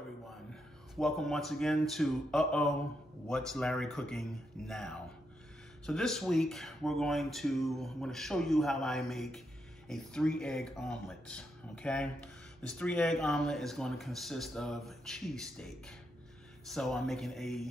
everyone. Welcome once again to What's Larry Cooking Now? So this week I'm going to show you how I make a 3-egg omelet, okay? This 3-egg omelet is going to consist of cheesesteak. So I'm making a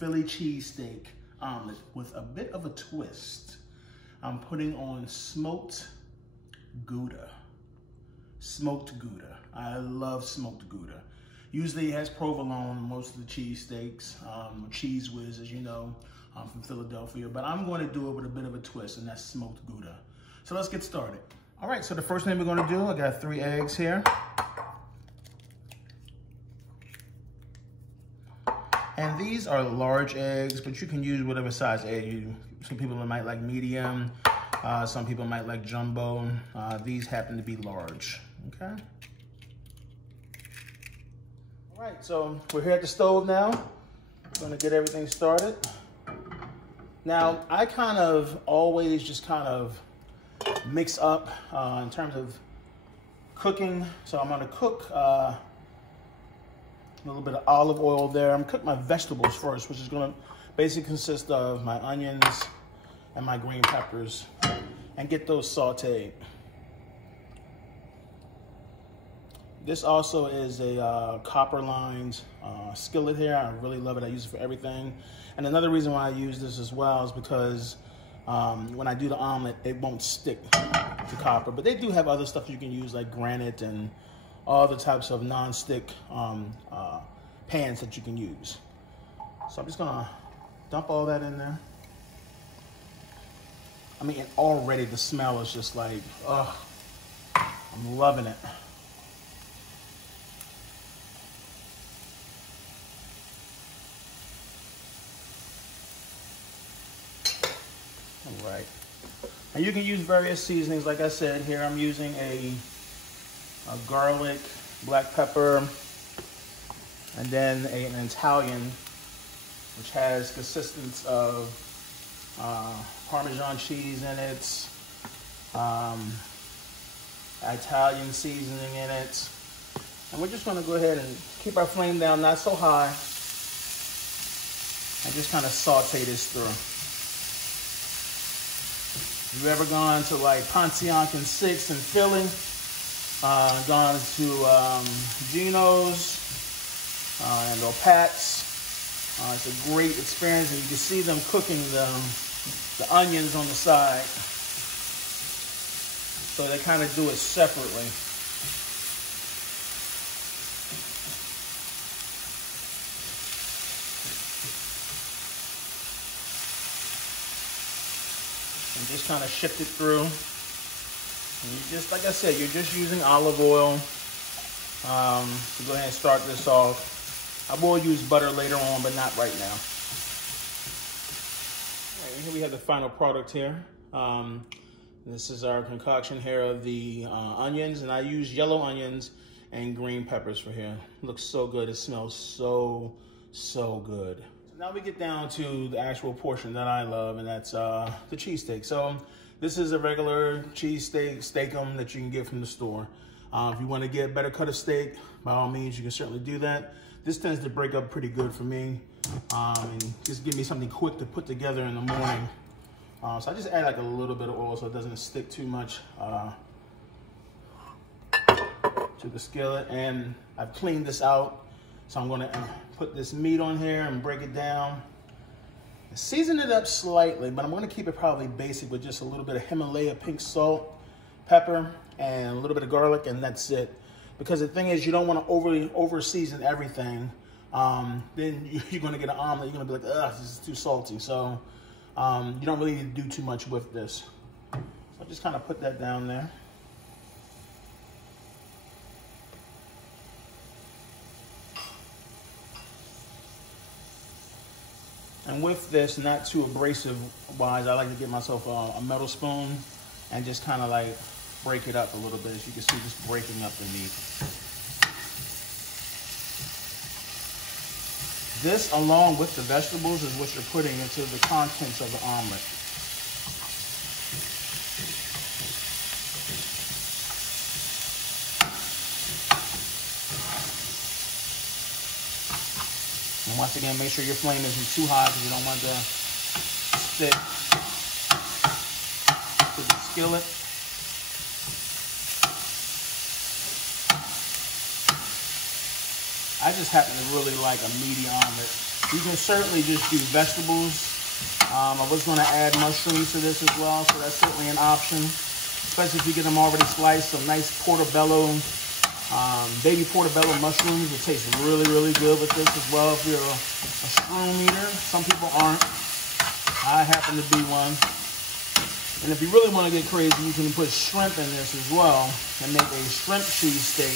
Philly cheesesteak omelet with a bit of a twist. I'm putting on smoked Gouda. Smoked Gouda. I love smoked Gouda. Usually it has provolone, most of the cheesesteaks, Cheese Whiz, as you know, from Philadelphia. But I'm going to do it with a bit of a twist, and that's smoked Gouda. So let's get started. All right, so the first thing we're going to do, I got 3 eggs here. And these are large eggs, but you can use whatever size egg. Some people might like medium, some people might like jumbo. These happen to be large, okay? All right, so we're here at the stove now. Gonna get everything started. Now, I kind of always just kind of mix up in terms of cooking. So I'm gonna cook a little bit of olive oil there. I'm cooking my vegetables first, which is gonna basically consist of my onions and my green peppers, and get those sauteed. This also is a copper-lined skillet here. I really love it. I use it for everything. And another reason why I use this as well is because when I do the omelet, it won't stick to copper. But they do have other stuff you can use, like granite and all the types of non-stick pans that you can use. So I'm just gonna dump all that in there. I mean, and already the smell is just like, oh, I'm loving it. All right. And you can use various seasonings. Like I said, here I'm using a garlic, black pepper, and then an Italian, which has consistence of Parmesan cheese in it, Italian seasoning in it. And we're just gonna go ahead and keep our flame down, not so high, and just kind of saute this through. If you've ever gone to like Pontiac and 6 in Philly, gone to Geno's and or Pat's, it's a great experience, and you can see them cooking the onions on the side. So they kind of do it separately. And just kind of shift it through. And you just, like I said, you're just using olive oil to go ahead and start this off. I will use butter later on, but not right now. All right, here we have the final product here. This is our concoction here of the onions, and I use yellow onions and green peppers for here. It looks so good. It smells so good. So now we get down to the actual portion that I love, and that's the cheesesteak. So this is a regular cheesesteak, steakum that you can get from the store. If you want to get a better cut of steak, by all means, you can certainly do that. This tends to break up pretty good for me, and just give me something quick to put together in the morning. So I just add like a little bit of oil so it doesn't stick too much to the skillet. And I've cleaned this out, so I'm gonna put this meat on here and break it down. Season it up slightly, but I'm gonna keep it probably basic with just a little bit of Himalaya pink salt, pepper, and a little bit of garlic, and that's it. Because the thing is, you don't want to over season everything. Then you're going to get an omelet. You're going to be like, ugh, this is too salty. So you don't really need to do too much with this. So I just kind of put that down there. And with this, not too abrasive wise, I like to get myself a metal spoon and just kind of like break it up a little bit. As you can see, just breaking up the meat. This, along with the vegetables, is what you're putting into the contents of the omelet. And once again, make sure your flame isn't too hot because you don't want to stick to the skillet. I just happen to really like a meaty omelet. You can certainly just do vegetables. I was going to add mushrooms to this as well, so that's certainly an option, especially if you get them already sliced. Some nice portobello, baby portobello mushrooms will taste really, really good with this as well if you're a shroom eater. Some people aren't. I happen to be one. And if you really want to get crazy, you can put shrimp in this as well and make a shrimp cheesesteak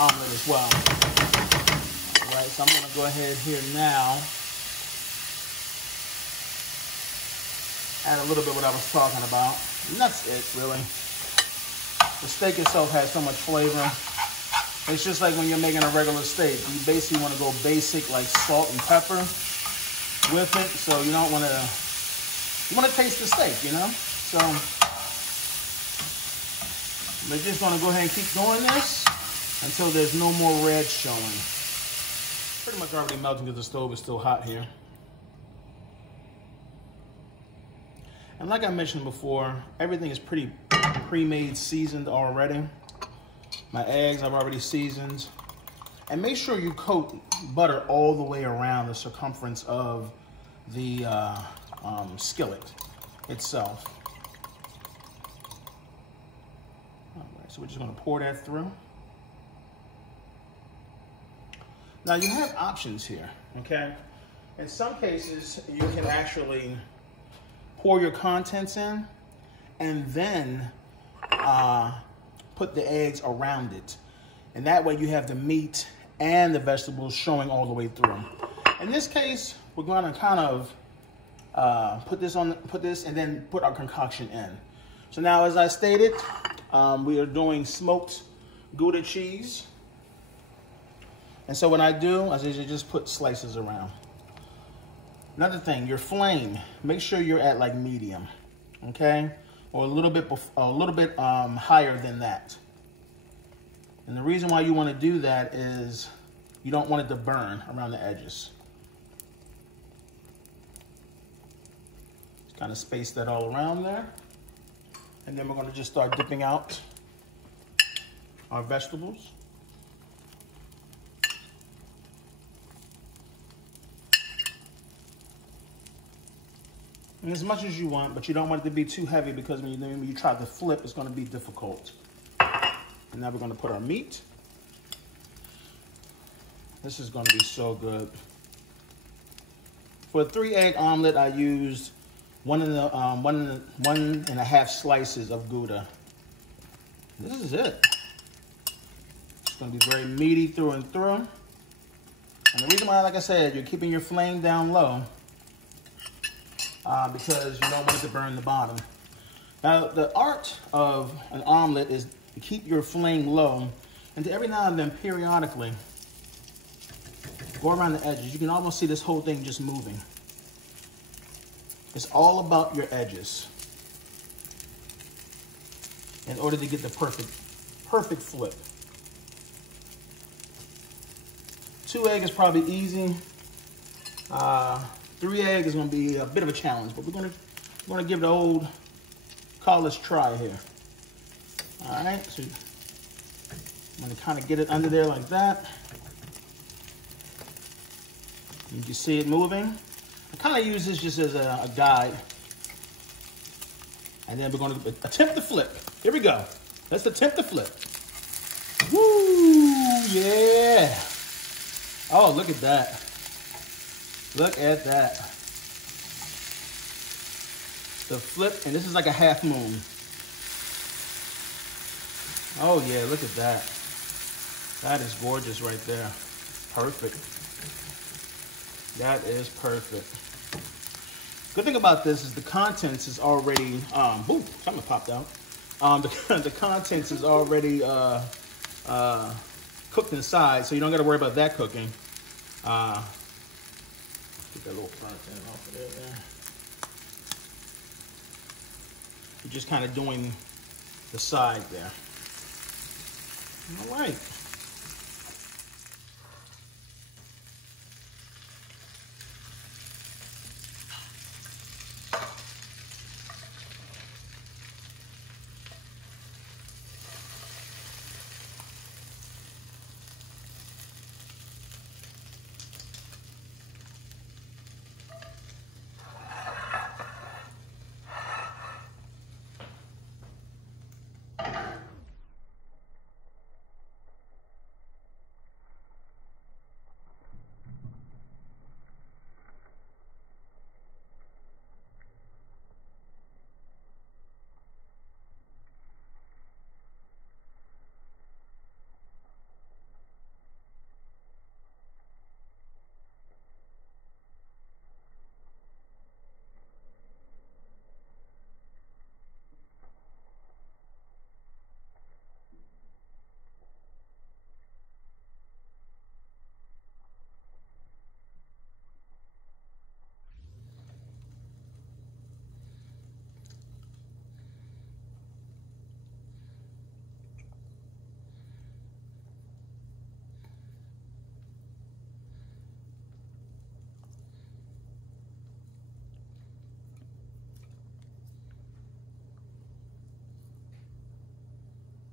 omelet as well. All right, so I'm going to go ahead here now. Add a little bit what I was talking about. And that's it, really. The steak itself has so much flavor. It's just like when you're making a regular steak. You basically want to go basic, like salt and pepper with it. So you don't want to, you want to taste the steak, you know? So we're just going to go ahead and keep doing this until there's no more red showing. Pretty much already melting because the stove is still hot here. And like I mentioned before, everything is pretty pre-made, seasoned already. My eggs I've already seasoned. And make sure you coat butter all the way around the circumference of the skillet itself. All right, so we're just gonna pour that through. Now you have options here, okay? In some cases, you can actually pour your contents in and then put the eggs around it. And that way you have the meat and the vegetables showing all the way through. In this case, we're gonna kind of put this and then put our concoction in. So now, as I stated, we are doing smoked Gouda cheese. And so what I do is I just put slices around. Another thing, your flame, make sure you're at like medium, okay? Or a little bit higher than that. And the reason why you want to do that is you don't want it to burn around the edges. Just kind of space that all around there. And then we're going to just start dipping out our vegetables. And as much as you want, but you don't want it to be too heavy because when you try to flip, it's going to be difficult. And now we're going to put our meat. This is going to be so good. For a 3-egg omelet, I used 1.5 slices of Gouda. This is it. It's going to be very meaty through and through. And the reason why, like I said, you're keeping your flame down low because you don't want it to burn the bottom. Now, the art of an omelet is to keep your flame low and to every now and then periodically go around the edges. You can almost see this whole thing just moving. It's all about your edges in order to get the perfect flip. 2-egg is probably easy. 3-egg is going to be a bit of a challenge, but we're going to give it an old college try here. All right, so I'm going to kind of get it under there like that. You can see it moving. I kind of use this just as a guide. And then we're going to attempt the flip. Here we go. Let's attempt the flip. Woo, yeah. Oh, look at that. Look at that. The flip, and this is like a half moon. Oh yeah, look at that. That is gorgeous right there. Perfect. That is perfect. Good thing about this is the contents is already, ooh, something popped out. The contents is already cooked inside, so you don't got to worry about that cooking. Get that little content off of there. You're just kind of doing the side there. All right.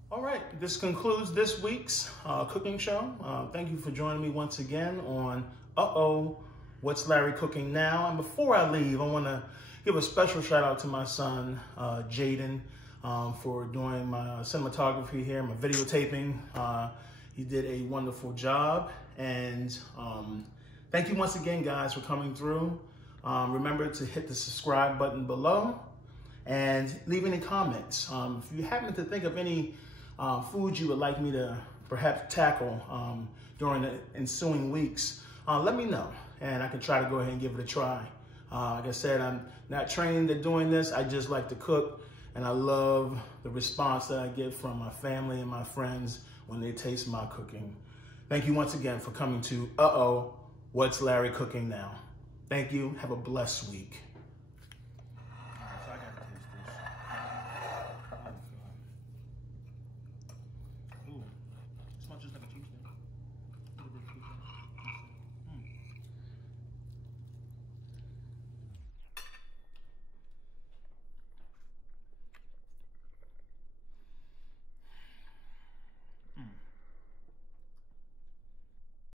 All right, this concludes this week's cooking show. Thank you for joining me once again on What's Larry Cooking Now? And before I leave, I want to give a special shout out to my son, Jaden, for doing my cinematography here, my videotaping. He did a wonderful job. And thank you once again, guys, for coming through. Remember to hit the subscribe button below and leave any comments. If you happen to think of any foods you would like me to perhaps tackle during the ensuing weeks, let me know and I can try to go ahead and give it a try. Like I said, I'm not trained at doing this. I just like to cook, and I love the response that I get from my family and my friends when they taste my cooking. Thank you once again for coming to What's Larry Cooking Now? Thank you. Have a blessed week.